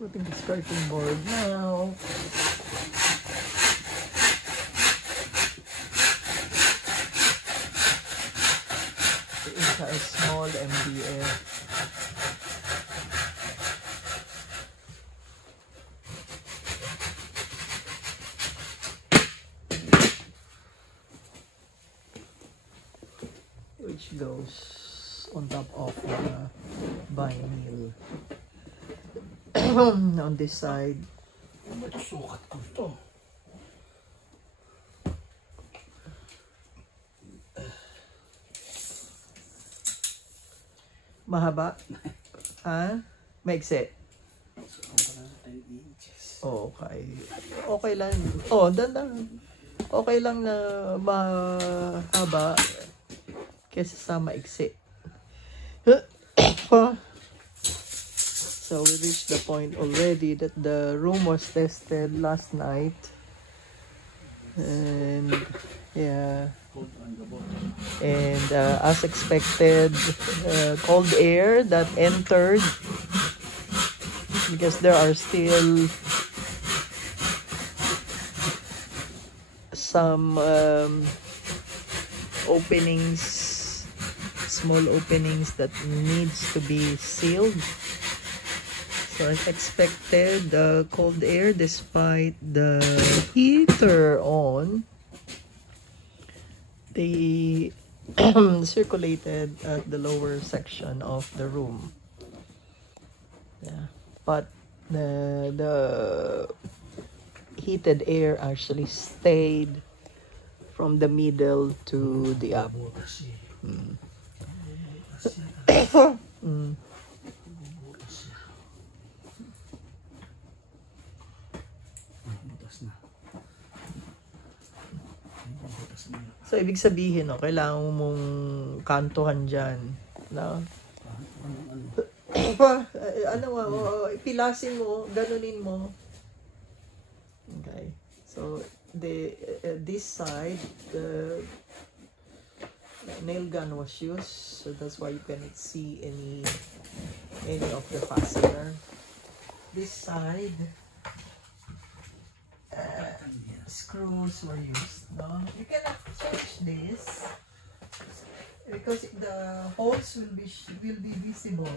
Putting the skirting board now. It's a small MDF. Which goes on top of vinyl. On this side. Sukat ko ito. Mahaba? Ha? Maigsi? 10 inches. Okay. Okay lang. Oh, dandan. Okay lang na mahaba kesa sa maigsi. So we reached the point already that the room was tested last night. And yeah. And as expected, cold air that entered because there are still some openings, small openings that needs to be sealed. So as expected, the cold air, despite the heater on, they circulated at the lower section of the room. Yeah, but the heated air actually stayed from the middle to the up. So, ibig sabihin, no, kailangan mong kantuhan dyan. No? Pilasin mo, ganunin mo. Okay. So, this side, the nail gun was used. So, that's why you cannot see any of the fastener. This side, screws were used. No? You cannot change this because the holes will be visible.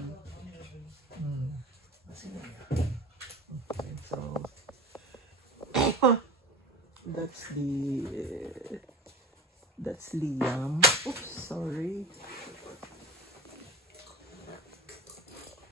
Okay, so that's Liam. Oops, sorry.